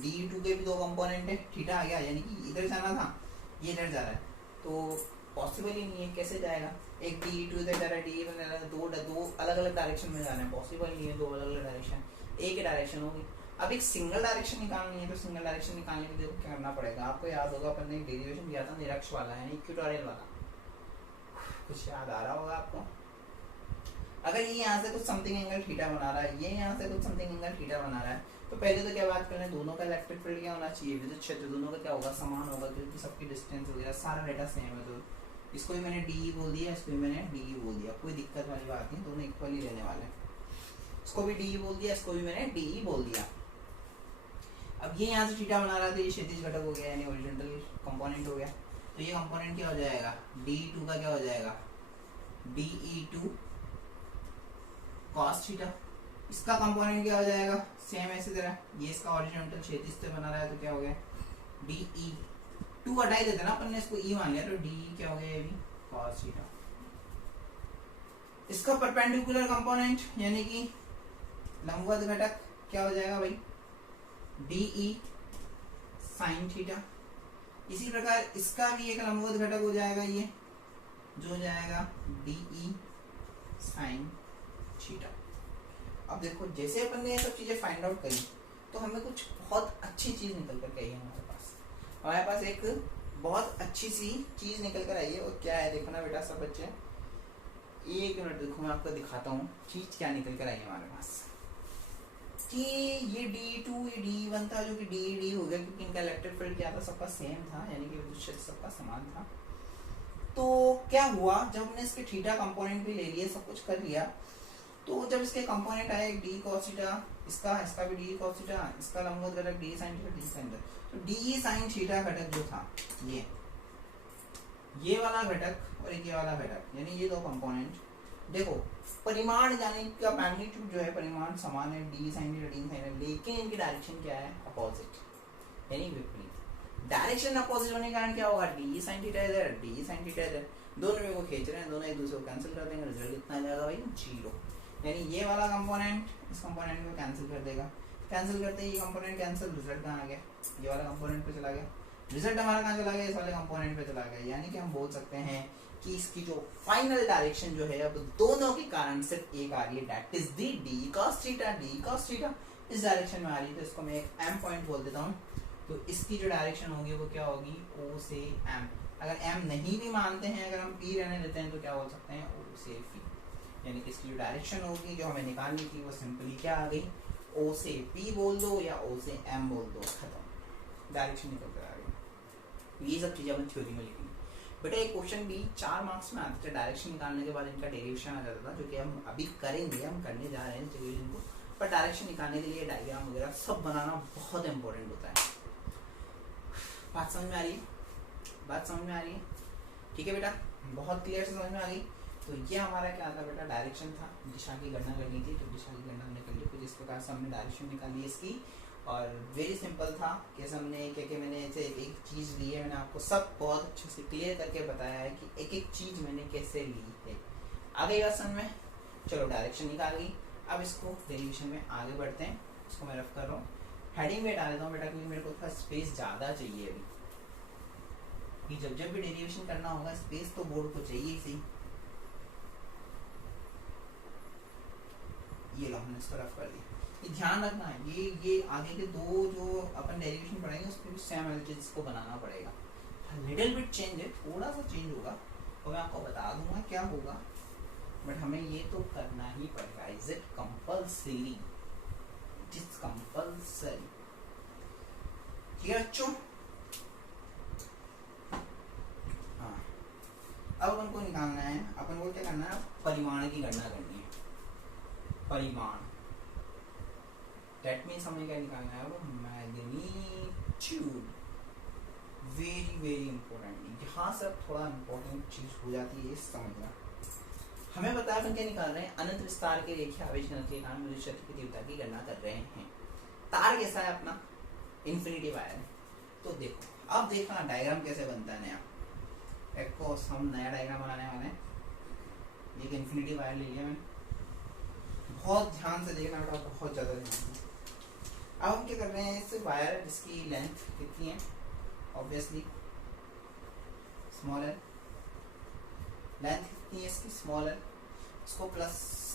D2 के भी दो कंपोनेंट है, थीटा आ गया, यानी कि इधर जाना था, ये इधर जा रहा है, तो पॉसिबल ही नहीं है, कैसे जाएगा। एक D2 इधर जा रहा है, D1 जा रहा है, दो अलग अलग डायरेक्शन में जा रहे हैं, पॉसिबल नहीं है, दो अलग अलग डायरेक्शन, एक ही डायरेक्शन होगी। अब एक सिंगल डायरेक्शन निकालनी है, तो सिंगल डायरेक्शन निकालने के लिए क्या करना पड़ेगा, आपको याद होगा अपन ने एक डेरिवेशन किया था निरक्ष वाला, यानी इक्वेटोरियल वाला, कुछ याद आ रहा होगा आपको। अगर ये यहाँ से कुछ समथिंग एंगल थीटा बना रहा है, ये यहाँ से कुछ समथिंग एंगल थीटा बना रहा है, तो पहले तो क्या बात करें, दोनों का इलेक्ट्रिक फील्ड क्या होना चाहिए, विद्युत क्षेत्र दोनों का क्या होगा, समान होगा, क्योंकि सबकी डिस्टेंस वगैरह सारा डेटा सेम है। तो इसको भी मैंने डी बोल दिया, इसको भी मैंने डी बोल दिया, कोई दिक्कत वाली बात नहीं, दोनों इक्वल ही रहने वाले हैं। इसको भी डी बोल दिया, इसको भी मैंने डी बोल दिया। अब ये यहाँ से थीटा बना रहा था, ये क्षैतिज घटक हो गया, यानी हॉरिजॉन्टल कंपोनेंट हो गया। तो ये कंपोनेंट क्या हो जाएगा, D2 का क्या हो जाएगा, DE2 cos थीटा। इसका कंपोनेंट क्या हो जाएगा, सेम ऐसे तरह, ये इसका हॉरिजॉन्टल क्षैतिज से बना रहा है, तो क्या हो गया, DE2 हटाई देते ना अपन ने, इसको E मान लिया, तो DE क्या हो गया, ये भी cos थीटा। इसका परपेंडिकुलर कंपोनेंट यानी कि लंबवत घटक क्या हो जाएगा भाई, DE sin थीटा। इसी प्रकार इसका भी एक लंबवत घटक हो जाएगा, ये जो हो जाएगा DE sin थीटा। अब देखो जैसे अपन ने ये सब चीजें फाइंड आउट करी, तो हमें कुछ बहुत अच्छी चीज निकल कर आई है हमारे पास एक बहुत अच्छी सी चीज निकल कर आई है। और क्या है, देखो ना बेटा सब बच्चे, एक मिनट देखो मैं आपको दिखाता हूँ चीज क्या निकल कर आई है हमारे पास। कि ये D2 ये D1 था, जो कि DE हो गया, क्योंकि इनका इलेक्ट्रिक फील्ड क्या था, सबका सेम था, यानी कि विद्युत क्षेत्र सबका समान था। तो क्या हुआ, जब हमने इसके थीटा कंपोनेंट भी ले लिए, सब कुछ कर लिया, तो जब इसके कंपोनेंट आए D cos थीटा, इसका भी D cos थीटा, इसका लंबवत घटक D sin theta, D sin theta, तो D sin थीटा घटक जो था, ये वाला घटक और ये वाला घटक, यानी ये दो कंपोनेंट, देखो परिमाण यानी का मैग्नीट्यूड जो है, परिमाण समान है, D sin theta D sin theta, लेकिन इनकी डायरेक्शन क्या है, अपोजिट, यानी विपरीत। डायरेक्शन अपोजिट होने के कारण क्या होगा, D sin थीटा इधर, D sin थीटा इधर, दोनों में को खींच रहे हैं, दोनों एक दूसरे को कैंसिल कर देंगे, रिजल्ट कितना आ जाएगा भाई, 0। यानी ये वाला कंपोनेंट इस कंपोनेंट को कैंसिल कर देगा, कैंसिल करते ही ये कंपोनेंट कैंसिल, रिजल्ट कहाँ आ गया, ये वाला कंपोनेंट पे चला गया, रिजल्ट हमारा कहाँ चला गया, इस वाले कंपोनेंट पे चला गया। यानी कि हम बोल सकते हैं कि इसकी जो फाइनल डायरेक्शन जो है, अब दोनों के कारण सिर्फ एक आ रही है, that is the D cos theta, D cos theta इस डायरेक्शन में आ रही है। तो इसको मैं एक M पॉइंट बोल देता हूँ। तो इसकी जो डायरेक्शन होगी वो क्या होगी, O से M। अगर M नहीं भी मानते हैं, अगर हम P रहने देते हैं, तो क्या बोल सकते हैं, O से P। यानी कि इसकी जो डायरेक्शन होगी जो हमें निकालनी थी, वो सिंपली क्या आ गई, O से P बोल दो या O से M बोल दो, खत्म, डायरेक्शन निकल कर आ गई। ये सब चीजें अपन थ्योरी में लिखेंगे। बेटा एक क्वेश्चन भी 4 मार्क्स में आता था, डायरेक्शन निकालने के बाद इनका डेरिवेशन आ जाता था, जो कि हम अभी करेंगे, हम करने जा रहे हैं डेरिवेशन को। पर डायरेक्शन निकालने के लिए डायग्राम वगैरह सब बनाना बहुत इंपॉर्टेंट होता है। बात समझ में आ रही है, बात समझ में आ रही है, ठीक है बेटा, बहुत क्लियर से समझ में आ गई। तो ये हमारा क्या था बेटा, डायरेक्शन था, दिशा की गणना करनी थी, तो दिशा की गणना हमने कर ली। कुछ इस प्रकार से हमने डायरेक्शन निकाली इसकी, और वेरी सिंपल था कि हमने क्या मैंने ऐसे एक चीज़ ली है, मैंने आपको सब बहुत अच्छे से क्लियर करके बताया है कि एक एक चीज़ मैंने कैसे ली है। आ गई बात समझ में, चलो डायरेक्शन निकाल गई। अब इसको डेरिवेशन में आगे बढ़ते हैं, इसको मैं रफ कर रहा हूँ, हेडिंग में डाल देता हूँ बेटा, क्योंकि मेरे को थोड़ा स्पेस ज़्यादा चाहिए अभी, कि जब भी डेरिवेशन करना होगा स्पेस तो बोर्ड को चाहिए ही सही। ये लो हमने इसको रफ कर दिया। ये ध्यान रखना है, ये आगे के दो जो अपन डेरिवेशन पढ़ेंगे उसको भी सेम एल्जेब्रा को बनाना पड़ेगा। लिटिल बिट चेंज है, थोड़ा सा चेंज होगा, तो मैं आपको बता दूंगा क्या होगा, बट हमें ये तो करना ही पड़ेगा। Is it compulsory? It is compulsory. ठीक है बच्चों, हाँ अब अपन को निकालना है, अपन को क्या करना है, परिमाण की गणना करनी है। परिमाण दैट मीन्स हमें क्या निकालना है, वो मैग्नीट्यूड। वेरी वेरी इंपॉर्टेंट, यहाँ से थोड़ा इंपॉर्टेंट चीज हो जाती है समझना। हमें पता है हम क्या निकाल रहे हैं, अनंत विस्तार के रेखीय आवेश घनत्व के कारण विद्युत क्षेत्र की तीव्रता की गणना कर रहे हैं। तार कैसा है अपना, इन्फिनिटी वायर है। तो देखो अब देखना डायग्राम कैसे बनता है नया। एक हम नया डायग्राम बनाने वाले हैं। एक इन्फिनिटी वायर ले लिया मैंने, बहुत ध्यान से देखना बेटा, बहुत ज्यादा ध्यान से। अब हम क्या कर रहे हैं, इस वायर जिसकी लेंथ कितनी है, ऑब्वियसली स्मॉल है, लेंथ कितनी है इसकी, स्मॉल है, इसको प्लस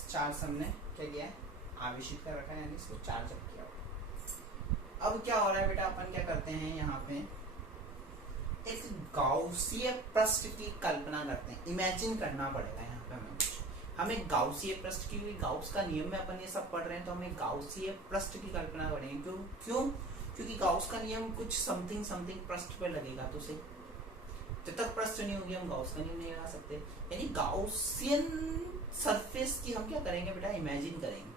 चार्ज हमने क्या किया है, आवेशित कर रखा है, यानी इसको चार्ज अप किया। अब क्या हो रहा है बेटा, अपन क्या करते हैं यहाँ पे एक गाउसीय पृष्ठ की कल्पना करते हैं, इमेजिन करना पड़ेगा यहाँ पे हमें गाउसीय पृष्ठ की, गाउस का नियम में अपन ये सब पढ़ रहे हैं, तो हमें गाउसीय पृष्ठ की कल्पना करेंगे। क्यों? क्योंकि गाउस का नियम कुछ समथिंग समथिंग पृष्ठ पे लगेगा, तो सही जब तक पृष्ठ नहीं होगी हम गाउस का नियम नहीं लगा सकते। यानी गाउसियन सरफेस की हम क्या करेंगे बेटा, इमेजिन करेंगे,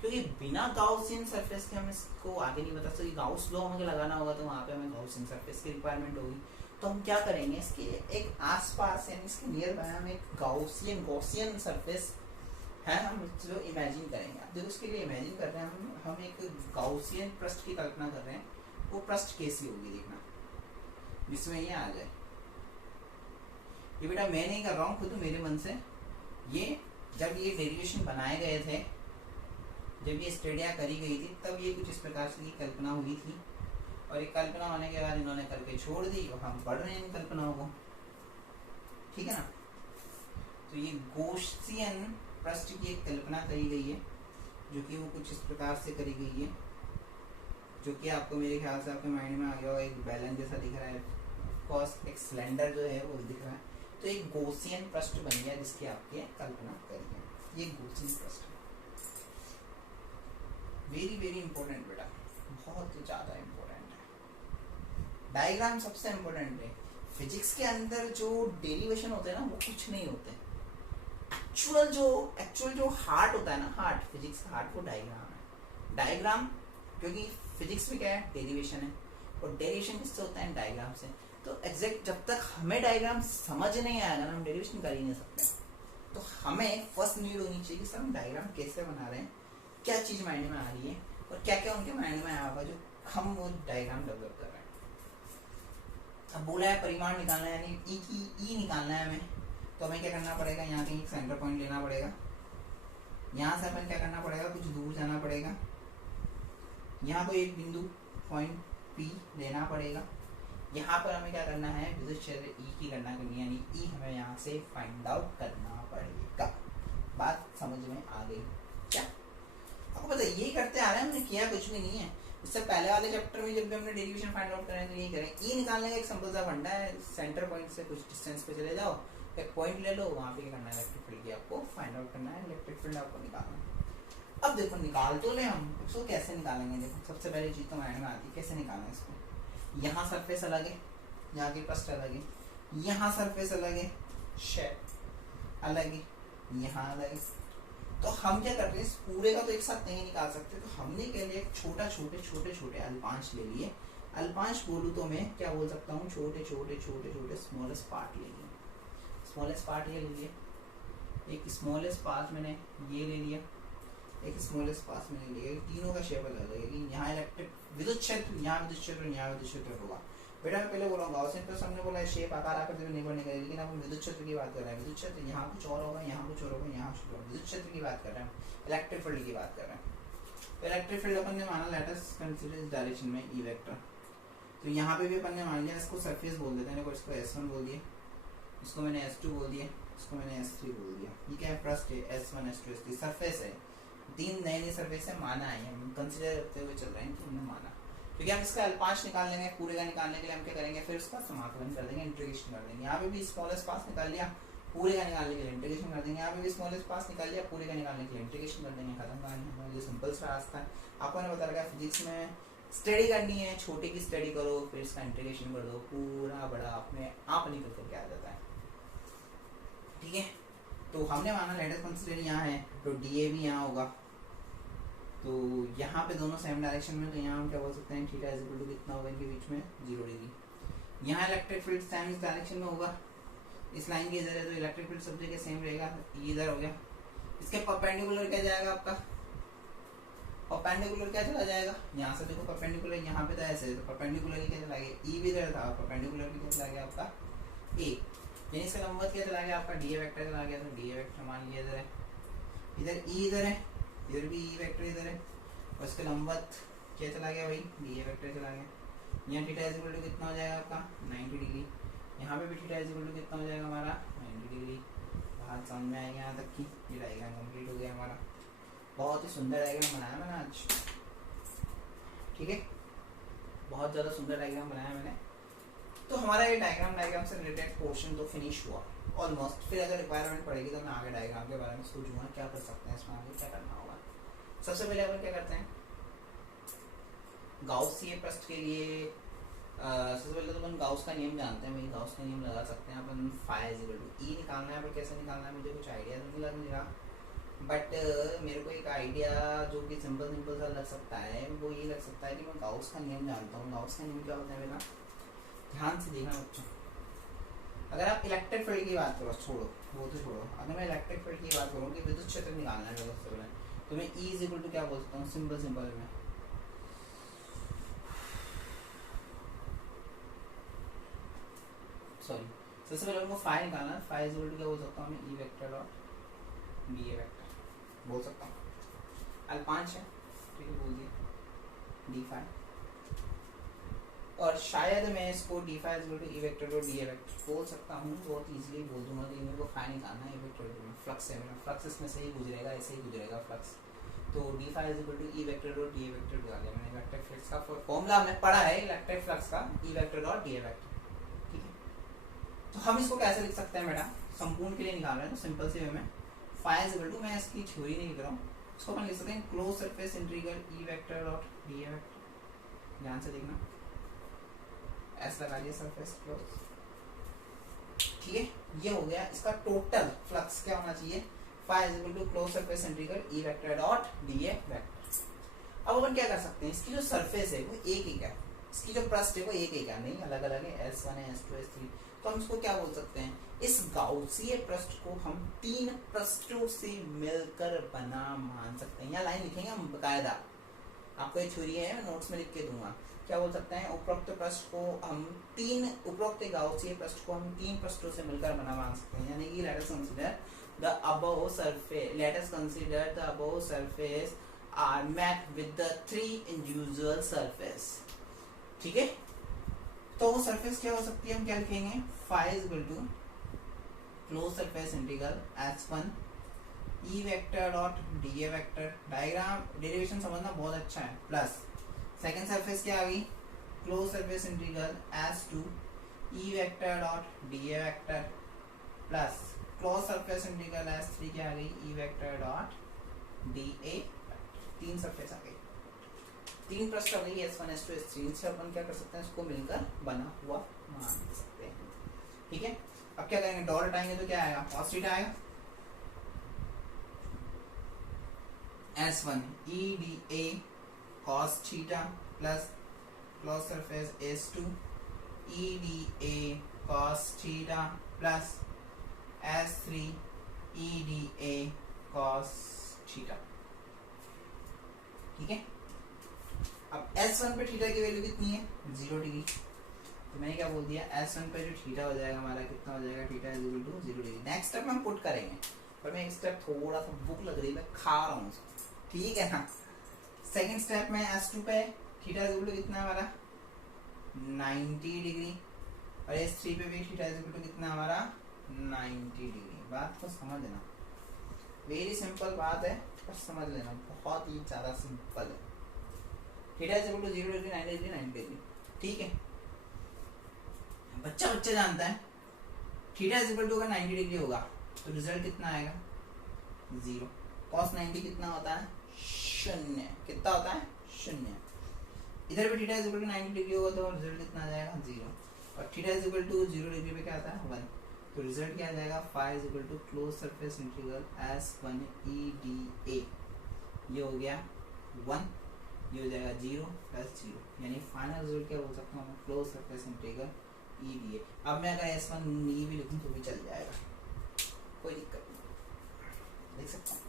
क्योंकि बिना गाउसियन सरफेस के हम इसको आगे नहीं बता सकते। गाउस लॉ हमें लगाना होगा तो वहाँ पे हमें गाउसियन सरफेस की रिक्वायरमेंट होगी। तो हम क्या करेंगे, इसके एक आसपास यानी इसके नियर बाय हम एक गॉसियन सरफेस है, हम जो इमेजिन करेंगे। अब देखो उसके लिए इमेजिन कर रहे हैं हम एक गॉसियन पृष्ठ की कल्पना कर रहे हैं। वो पृष्ठ कैसी होगी देखना, जिसमें ये आ जाए। ये बेटा मैं नहीं कर रहा हूँ, खुद मेरे मन से। ये जब ये डेरिवेशन बनाए गए थे, जब ये स्टडियाँ करी गई थी, तब ये कुछ इस प्रकार से कल्पना हुई थी, और एक कल्पना होने के बाद इन्होंने करके छोड़ दी और हम पढ़ रहे हैं इन कल्पनाओं को, ठीक है ना। तो ये गॉसियन पृष्ठ की एक कल्पना करी गई है, जो कि वो कुछ इस प्रकार से करी गई है, जो कि आपको मेरे ख्याल से आपके माइंड में आ गया, एक बैलेंस जैसा दिख रहा है, कॉस एक सिलेंडर जो है वो दिख रहा है। तो एक गॉसियन पृष्ठ बन गया जिसकी आपके कल्पना करी है। ये गॉसियन पृष्ठ है, वेरी वेरी इंपॉर्टेंट बेटा, बहुत ज्यादा इंपॉर्टेंट है। डायग्राम सबसे इंपॉर्टेंट है। फिजिक्स के अंदर जो डेरिवेशन होते हैं ना, वो कुछ नहीं होते। एक्चुअल जो हार्ट होता है ना, हार्ट, फिजिक्स का हार्ट वो डायग्राम है। डायग्राम, क्योंकि फिजिक्स में क्या है, डेरिवेशन है, और डेरिवेशन किससे होता है, डायग्राम से। तो एग्जैक्ट जब तक हमें डायग्राम समझ नहीं आएगा ना, हम डेरिवेशन कर ही नहीं सकते। तो हमें फर्स्ट नीड होनी चाहिए कि सर हम डायग्राम कैसे बना रहे हैं, क्या चीज माइंड में आ रही है, और क्या क्या उनके माइंड में आया होगा जो हम वो डायग्राम डेवलप कर रहे हैं। अब बोला है परिमाण निकालना है, यानी ई निकालना है हमें, तो हमें क्या करना पड़ेगा, यहाँ कहीं एक सेंटर पॉइंट लेना पड़ेगा। यहाँ से हमें क्या करना पड़ेगा, कुछ दूर जाना पड़ेगा, यहाँ को एक बिंदु पॉइंट पी लेना पड़ेगा। यहाँ पर हमें क्या करना है, विद्युत क्षेत्र ई की गणना करनी है, यानी ई हमें यहाँ से फाइंड आउट करना पड़ेगा। बात समझ में आ गई क्या? आपको पता है ये करते आ रहे हैं, हमने किया कुछ भी नहीं है। इससे पहले वाले चैप्टर में जब भी हमने डेरिवेशन फाइंड आउट करें तो यही करें। ई निकालने का एक सिंपल सा फंडा है, सेंटर पॉइंट से कुछ डिस्टेंस पे चले जाओ, एक पॉइंट ले लो, वहाँ पे क्या करना है, इलेक्ट्रिक फील्ड की आपको फाइंड आउट करना है, इलेक्ट्रिक फील्ड आपको निकालना है। अब देखो निकाल तो ले हम, इसको कैसे निकालेंगे, देखो सबसे पहले चीज तो माइंड में आती है, कैसे निकालना है इसको। यहाँ सरफेस अलग है, यहाँ की पृष्ठ अलग है, यहाँ सरफेस अलग है, शेप अलग है, यहाँ अलग है। तो हम क्या करते हैं, इस पूरे का तो एक साथ नहीं निकाल सकते, तो हमने के लिए छोटे अल्पांश ले लिए। अल्पांश बोलूँ तो मैं क्या बोल सकता हूँ, छोटे स्मॉलेस्ट पार्ट ले लिए। स्मॉलेस्ट पार्ट ये ले लिए, एक स्मॉलेस्ट पार्ट मैंने ये ले लिया, एक स्मॉलेस्ट पार्ट मैंने लिया। तीनों का शेप अलग है। यहाँ इलेक्ट्रिक विद्युत क्षेत्र, यहाँ विद्युत क्षेत्र, यहाँ विद्युत क्षेत्र होगा। बेटा मैं पहले बोला गॉसियन तो हमने बोला शेप आकार आकृति में निर्भर नहीं करेगी, लेकिन अब हम विद्युत क्षेत्र की बात कर रहे हैं। विद्युत क्षेत्र यहाँ कुछ और होगा, यहाँ कुछ और होगा, यहाँ कुछ और। विद्युत क्षेत्र की बात कर रहे हैं, इलेक्ट्रिक फील्ड की बात कर रहे हैं। तो इलेक्ट्रिक फील्ड अपन ने माना, लेट अस कंसीडर इस डायरेक्शन में ई वेक्टर। तो यहाँ पे भी अपन ने मान लिया, इसको सरफेस बोल देते हैं, इसको S1 बोल दिया, इसको मैंने S2 बोल दिया, इसको मैंने S3 बोल दिया। ये क्या है, पृष्ठ है, S1 S2 S3 सरफेस है। तीन नए सरफेस है, माना है, हम कंसीडर करते हुए चल रहे हैं कि हमने माना। क्योंकि हम इसका अल्पांश निकाल लेंगे, पूरे का निकालने के लिए हम क्या करेंगे, फिर उसका समाकलन कर देंगे, इंटीग्रेशन कर देंगे। यहाँ पे भी स्मॉलेस्ट पास निकाल लिया, पूरे का निकालने के लिए इंटीग्रेशन कर देंगे। यहाँ पे भी स्मॉलेस्ट पास निकाल लिया, पूरे का निकालने के लिए इंटीग्रेशन कर देंगे, खत्म कहानी। ये सिंपल सा रास्ता है। आपको ने बता रखा है फिजिक्स में स्टडी करनी है, छोटे की स्टडी करो, फिर इसका इंटीग्रेशन कर दो, पूरा बड़ा अपने आप निकल करके आ जाता है। ठीक है, तो हमने माना लेट अस कंसीडर यहाँ है, तो डीए भी यहाँ होगा, तो यहाँ पे दोनों सेम डायरेक्शन में, तो यहाँ हम क्या बोल सकते हैं, थीटा इज इक्वल टू कितना होगा इनके बीच में, 0 डिग्री। यहाँ इलेक्ट्रिक फील्ड सेम इस डायरेक्शन में होगा, इस लाइन के इधर है तो इलेक्ट्रिक फील्ड सब जगह सेम रहेगा, इधर हो गया। इसके परपेंडिकुलर क्या जाएगा आपका, परपेंडिकुलर क्या चला जाएगा, यहाँ से देखो परपेंडिकुलर यहाँ पे था ऐसे, तो परपेंडिकुलर क्या चला गया, ई भी इधर था, परपेंडिकुलर क्या चला गया आपका ए, यानी इसका लंबवत क्या चला गया आपका, डी ए वेक्टर चला गया। तो डी ए वेक्टर मान लिया इधर है, इधर ई इधर है, इधर भी ई वेक्टर इधर है, और इसका लंबवत क्या चला गया भाई, डी ए वेक्टर चला गया। यहाँ थीटा इज इक्वल टू कितना हो जाएगा आपका 90 डिग्री, यहाँ पे भी थीटा इज इक्वल टू कितना हो जाएगा हमारा 90 डिग्री। बात समझ में आएगी यहाँ तक की, ये डायग्राम कंप्लीट हो गया हमारा। बहुत ही सुंदर डायग्राम बनाया मैंने आज, ठीक है, बहुत ज़्यादा सुंदर डायग्राम बनाया मैंने। तो हमारा ये डायग्राम से रिलेटेड पोर्शन तो फिनिश हुआ ऑलमोस्ट। फिर अगर रिक्वायरमेंट पड़ेगी तो मैं आगे डायग्राम के बारे में सोचूंगा क्या कर सकते हैं इसमें, आगे क्या करना होगा। सबसे पहले अपन क्या करते हैं, गाउसीय पृष्ठ के लिए सबसे पहले तो अपन गाउस का नियम जानते हैं भाई, गाउस का नियम लगा सकते हैं अपन, फाई इज इक्वल टू ई निकालना है, पर कैसे निकालना है मुझे कुछ आइडिया तो नहीं लग रहा, बट मेरे को एक आइडिया जो कि सिंपल सा लग सकता है वो ये लग सकता है कि मैं गाउस का नियम जानता हूँ। गाउस का नियम क्या होता है बेटा, ध्यान से देखना बच्चों। अगर आप इलेक्ट्रिक फील्ड की बात करो, छोड़ो वो तो छोड़ो, अगर मैं इलेक्ट्रिक फील्ड की बात करूँ कि विद्युत क्षेत्र निकालना है सबसे पहले, तो मैं ई इज इक्वल टू क्या बोल सकता हूँ, सिंपल में सॉरी, सबसे पहले उनको फाई निकालना है, फाई इज इक्वल टू क्या बोल सकता हूँ मैं, ई vector dot D A vector बोल सकता हूँ। L5 है, ठीक है, बोल दिया डी फाई, और शायद मैं इसको d phi is equal to E vector dot D A vector बोल सकता हूँ, बहुत इजीली बोल दूंगा कि मेरे को फाई निकालना है, ई वेक्टर फ्लक्स है मेरा, फ्लक्स इसमें से ही गुजरेगा, ऐसे ही गुजरेगा फ्लक्स, तो d phi is equal to E vector dot D A vector बुला लिया मैंने। इलेक्ट्रिक फ्लक्स का फॉर्मूला हमने पढ़ा है, इलेक्ट्रिक फ्लक्स का ई vector dot D A vector, ठीक है। तो हम इसको कैसे लिख सकते हैं बेटा, संपूर्ण के लिए निकाल रहे हैं तो सिंपल से वे में फाई इज इक्वल टू, मैं इसकी थ्योरी नहीं लिख रहा हूँ, इसको अपन लिख सकते हैं close surface integral E vector dot D A vector, ध्यान से देखना, ऐसा लगा लिया सरफेस क्लोज, ठीक है। ये हो गया इसका टोटल फ्लक्स क्या होना चाहिए, phi is equal to close surface integral E vector dot D A vector. अब अपन क्या कर सकते हैं, इसकी जो सरफेस है वो एक ही है, इसकी जो पृष्ठ है वो एक ही है, नहीं अलग अलग है, S1 है, S2 है, S3, तो हम इसको क्या बोल सकते हैं, इस गाउसीय पृष्ठ को हम 3 पृष्ठों से मिलकर बना मान सकते हैं। यहाँ लाइन लिखेंगे हम बकायदा, आपको ये थ्योरी है मैं नोट्स में लिख के दूंगा। क्या बोल सकते हैं, उपरोक्त पृष्ठ को हम उपरोक्त गाउसीय पृष्ठ को हम 3 पृष्ठों से मिलकर बना मान सकते हैं, यानी कि let us consider the above surface, let us consider the above surface are mapped with the 3 individual surface, ठीक है। तो वो सरफेस क्या हो सकती है, हम क्या लिखेंगे, phi is equal to close surface integral S1 E vector dot D A vector, diagram derivation समझना बहुत अच्छा है, प्लस सेकंड सरफेस क्या आ गई, close surface integral S2 E vector dot D A vector, plus close surface integral S3 क्या आ गई, E vector dot D A, 3 surface आ गई, 3 पृष्ठ आ गई, S1 S2 S3, इससे अपन क्या कर सकते हैं, इसको मिलकर बना हुआ मान सकते हैं, ठीक है। अब क्या करेंगे, डॉट हटाएंगे तो क्या आएगा, cos थीटा आएगा, S1 ई डी ए cos theta plus close surface S2 ई डी ए cos थीटा प्लस S3 ई डी ए cos थीटा, ठीक है। अब S1 पे थीटा की वैल्यू कितनी है, 0 डिग्री, तो मैंने क्या बोल दिया, S1 पे जो थीटा हो जाएगा हमारा कितना हो जाएगा, theta is equal to 0 degree. Next step हम पुट करेंगे, पर मैं एक स्टेप थोड़ा सा भूख लग रही है, मैं खा रहा हूँ, ठीक है ना। सेकंड स्टेप में S2 पे थीटा इज इक्वल टू कितना हमारा 90 डिग्री, और S3 पे भी थीटा इज इक्वल टू कितना हमारा 90 डिग्री। बात को समझ लेना, वेरी सिंपल बात है, पर समझ लेना, बहुत ही ज्यादा सिंपल है। Theta is equal to 0 degree 90 degree 90 degree, ठीक है। बच्चा जानता है थीटा इज इक्वल टू अगर 90 डिग्री होगा तो रिजल्ट कितना आएगा, 0। cos 90 कितना होता है, 0, कितना होता है, 0। इधर भी theta is equal to 90 degree होगा तो रिजल्ट कितना आ जाएगा, 0, और theta is equal to 0 degree पे क्या आता है, 1, तो रिजल्ट क्या आ जाएगा, phi is equal to close surface integral S1 E D A, ये हो गया 1, ये हो जाएगा 0 + 0, यानी फाइनल रिजल्ट क्या बोल सकता हूँ मैं, close surface integral E D ए। अब मैं अगर S1 ई भी लिखूँ तो भी चल जाएगा, कोई दिक्कत नहीं, देख सकता हूँ।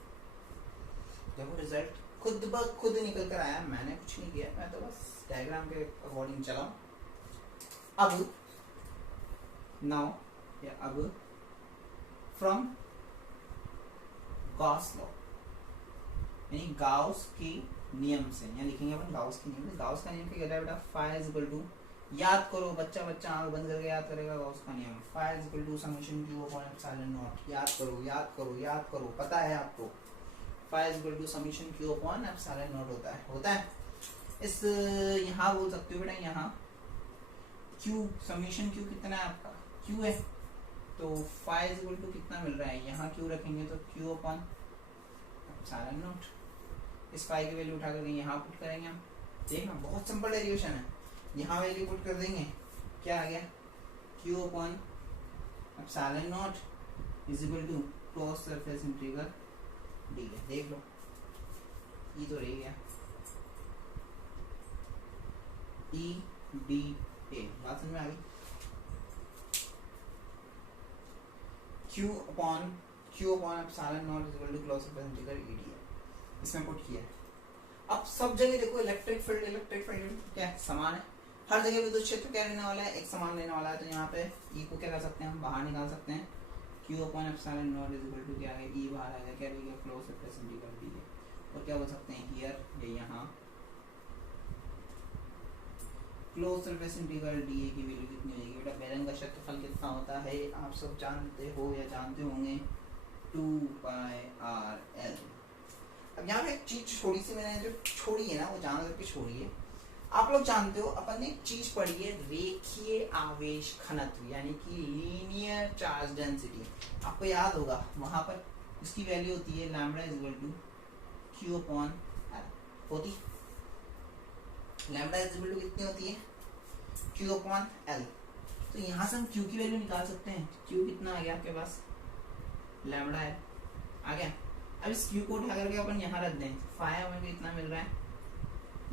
जब वो रिजल्ट खुद ब खुद निकल कर आया, मैंने कुछ नहीं किया, मैं तो बस डायग्राम के अकॉर्डिंग चला। अब नाउ या अब फ्रॉम गॉस लॉ, यानी गाउस की नियम से, यहाँ लिखेंगे अपन गाउस की नियम। गाउस का नियम क्या कहता है बेटा, फाई इज इक्वल टू, याद करो बच्चा आंख बंद करके याद करेगा गाउस का नियम, phi is equal to summation Q upon epsilon naught. याद करो याद करो याद करो, पता है आपको, phi is equal to summation Q upon epsilon naught होता है। इस यहाँ बोल सकते हो बेटा, यहाँ क्यू समेशन क्यू कितना है आपका, क्यू है, तो फाई इज इक्वल टू कितना मिल रहा है, यहाँ क्यू रखेंगे तो क्यू अपॉन एप्सिलॉन नॉट। इस फाई की वैल्यू उठा करके यहाँ पुट करेंगे हम, देखना बहुत सिंपल डेरिवेशन है। यहाँ वैल्यू पुट कर देंगे, क्या आ गया, Q upon epsilon naught is equal to close surface integral D है। देख लो ये तो रह गया ई डी ए, बात समझ में आ गई। Q upon epsilon naught is equal to close surface integral E D A, इसमें पुट किया है। अब सब जगह देखो इलेक्ट्रिक फील्ड क्या है, समान है, हर जगह विद्युत क्षेत्र क्या रहने वाला है, एक समान रहने वाला है। तो यहाँ पे ई को क्या कर सकते हैं हम, बाहर निकाल सकते हैं, Q upon epsilon naught is equal to क्या है, ई बाहर आ गया, क्या रहेगा, क्लोज सरफेस इंटीग्रल डी है। और क्या बोल सकते हैं हियर, ये यहाँ close surface integral D A की वैल्यू कितनी हो जाएगी बेटा, बेलन का क्षेत्रफल कितना होता है आप सब जानते हो या जानते होंगे, 2πr_l। अब यहाँ पे एक चीज थोड़ी सी मैंने जो छोड़ी है ना, वो जान करके छोड़ी है। आप लोग जानते हो अपन ने एक चीज पढ़ी है, रेखीय आवेश घनत्व, यानी कि लीनियर चार्ज डेंसिटी। आपको याद होगा वहां पर इसकी वैल्यू होती है lambda is equal to Q upon L होती। लैम्बडा इज इक्वल टू कितनी होती है, क्यू अपॉन एल। तो यहाँ से हम क्यू की वैल्यू निकाल सकते हैं, क्यू कितना आ गया आपके पास, लैम्बडा एल आ गया। अब इस क्यू को उठा करके अपन यहाँ रख दें, फाई हमें कितना मिल रहा है,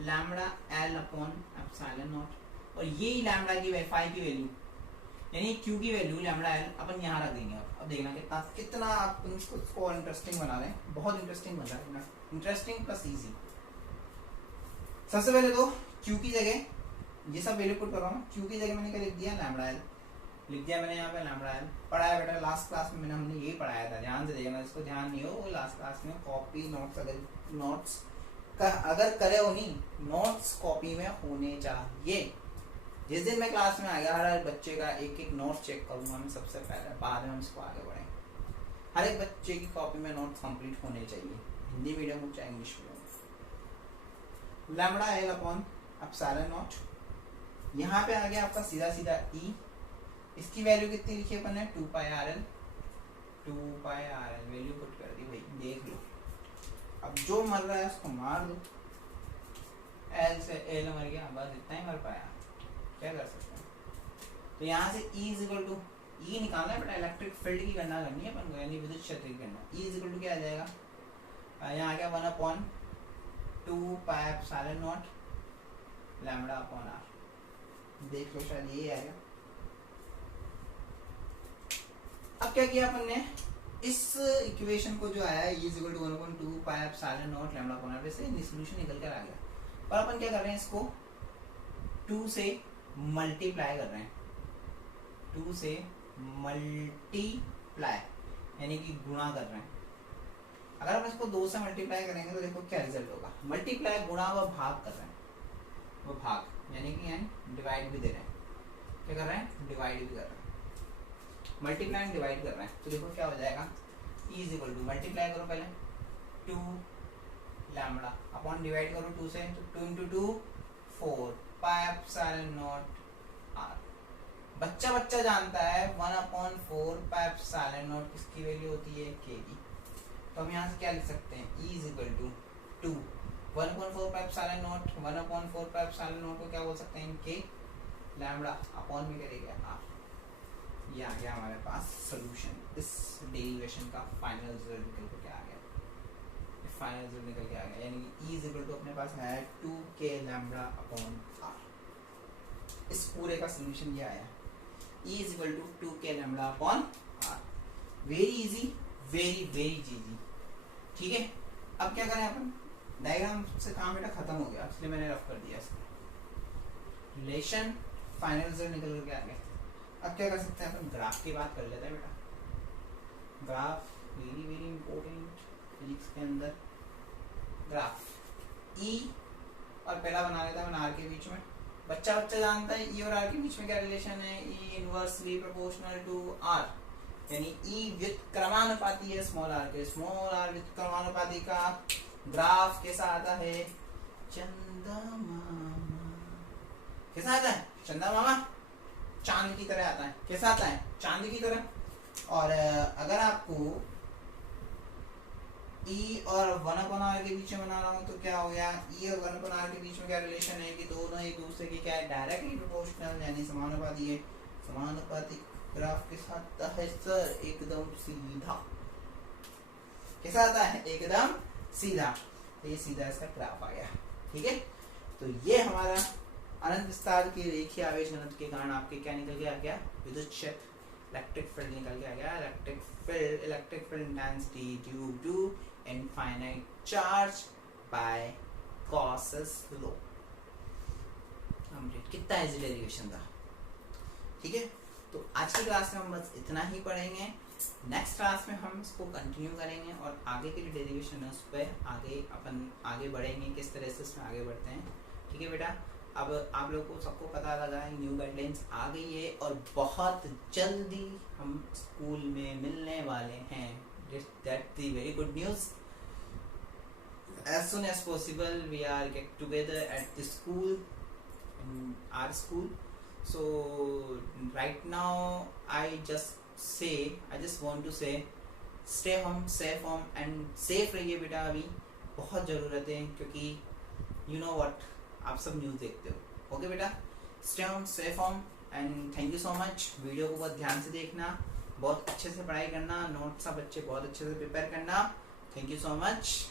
lambda L upon epsilon not. और ये ही लैम्बडा की फाई की वैल्यू, यानी क्यू की वैल्यू लैम्बडा एल अपन यहाँ रख देंगे। अब देखना कितना आप इसको इंटरेस्टिंग बना रहे हैं, बहुत इंटरेस्टिंग बन रहा है, इंटरेस्टिंग प्लस इजी। सबसे पहले तो क्यू की जगह ये सब वैल्यू पुट कर रहा हूँ, क्यू की जगह मैंने क्या लिख दिया, लैम्बडा एल लिख दिया मैंने यहाँ पे, लैम्बडा एल पढ़ा है बेटा लास्ट क्लास में हमने यही पढ़ाया था, ध्यान से देखना, इसको ध्यान नहीं हो लास्ट क्लास में कॉपी नोट्स, अगर नोट्स का अगर करे हो नहीं, नोट्स कॉपी में होने चाहिए। जिस दिन मैं क्लास में आ गया, हर बच्चे का एक एक नोट्स चेक करूंगा मैं सबसे पहले, बाद में हम इसको आगे बढ़ेंगे। हर एक बच्चे की कॉपी में नोट्स कंप्लीट होने चाहिए, हिंदी मीडियम हो चाहे English medium. Lambda L upon epsilon not, यहाँ पे आ गया आपका सीधा सीधा ई, इसकी वैल्यू कितनी लिखी अपन ने, 2πrl वैल्यू पुट कर दी भाई, देख लो। अब जो मर रहा है उसको मार दो, एल से एल मर गया, बस इतना ही मर पाया, क्या कर सकते हैं। तो यहाँ से E इज इक्वल टू, ई निकालना है बेटा, इलेक्ट्रिक फील्ड की गणना करनी है अपन को, यानी विद्युत क्षेत्र की गणना। E इज इक्वल टू क्या आ जाएगा, यहाँ आ गया 1/2π epsilon naught lambda upon r, देख लो शायद ये आएगा। अब क्या किया अपन ने, इस इक्वेशन को जो आया है E is equal to 1/2π epsilon naught lambda upon r, वैसे सॉल्यूशन निकल कर आ गया। और अपन क्या कर रहे हैं, इसको 2 से मल्टीप्लाई कर रहे हैं, 2 से मल्टीप्लाई यानी कि गुणा कर रहे हैं। अगर हम इसको 2 से मल्टीप्लाई करेंगे तो देखो क्या रिजल्ट होगा, मल्टीप्लाई गुणा व भाग कर रहे हैं, वो भाग यानी कि डिवाइड भी दे रहे हैं, क्या कर रहे हैं, डिवाइड भी कर रहे हैं, मल्टीप्लाई एंड डिवाइड कर रहे हैं। तो देखो क्या हो जाएगा, E is equal to, multiply करो पहले 2 लैम्बडा अपॉन डिवाइड करो 2 से, तो 2 × 2 4 पाई एप्सिलॉन नॉट r। बच्चा जानता है 1/4 पाई एप्सिलॉन नॉट किसकी वैल्यू होती है, k की। तो हम यहाँ से क्या लिख सकते हैं, E is equal to 2 1/4 pi epsilon naught, 1/4 pi epsilon naught को क्या बोल सकते हैं, k लैम्बडा अपॉन में करेगा r। ये आ गया हमारे पास सॉल्यूशन, इस डेरिवेशन का फाइनल रिजल्ट निकल के आ गया। फाइनल फाइनल रिजल्ट निकल के आ गया, यानी E इज इक्वल टू अपने पास है 2k लैम्बडा अपॉन r। इस पूरे का सोल्यूशन ये आया, E is equal to 2k lambda upon r। Very easy, very very easy, ठीक है। अब क्या करें अपन, डायग्राम से काम बेटा खत्म हो गया, इसलिए मैंने रफ कर दिया इसको। रिलेशन फाइनल रिजल्ट निकल करके आ गया। अब क्या कर सकते हैं अपन, ग्राफ की बात कर लेते हैं बेटा। Graph very very important physics के अंदर। ग्राफ E और पहला बना लेता है R के बीच में। बच्चा जानता है E और R के बीच में क्या रिलेशन है, E inversely proportional to R, यानी E विद क्रमानुपाती है स्मॉल r के। स्मॉल r विद क्रमानुपाती का ग्राफ कैसा आता है, चंदा मामा। कैसा आता है चंदा मामा, चांद की तरह आता है। कैसा आता है, चांद की तरह। और अगर आपको E और 1/r के बीच में बना रहा हूँ तो क्या हो गया, E और 1/r के बीच में क्या रिलेशन है कि दोनों एक दूसरे के क्या है, डायरेक्टली प्रोपोर्शनल यानी समानुपाती है। समानुपाती ग्राफ के साथ है सर एकदम सीधा। कैसा आता है, एकदम सीधा। ये सीधा इसका ग्राफ आ गया, ठीक है। तो ये हमारा अनंत विस्तार के रेखीय आवेश घनत्व के कारण आपके क्या निकल के आ गया, विद्युत क्षेत्र इलेक्ट्रिक फील्ड निकल के आ गया। Electric field intensity due to infinite charge by Gauss's law. कितना इजी डेरिवेशन था, ठीक है। तो आज की क्लास में हम बस इतना ही पढ़ेंगे। नेक्स्ट क्लास में हम इसको कंटिन्यू करेंगे और आगे के जो डेरिवेशन है उस पर आगे बढ़ेंगे, किस तरह से इसमें आगे बढ़ते हैं, ठीक है बेटा। अब आप लोगों को सबको पता लगा है, न्यू गाइडलाइंस आ गई है और बहुत जल्दी हम स्कूल में मिलने वाले हैं। That's the very good news. As soon as possible we are get together at the school, in our school. So right now I just want to say stay home, safe home and safe रहिए बेटा। अभी बहुत ज़रूरत है क्योंकि you know what, आप सब news देखते हो। ओके बेटा, stay home, safe home and thank you so much. Video को बहुत ध्यान से देखना, बहुत अच्छे से पढ़ाई करना, नोट्स सब बच्चे बहुत अच्छे से प्रिपेयर करना। Thank you so much.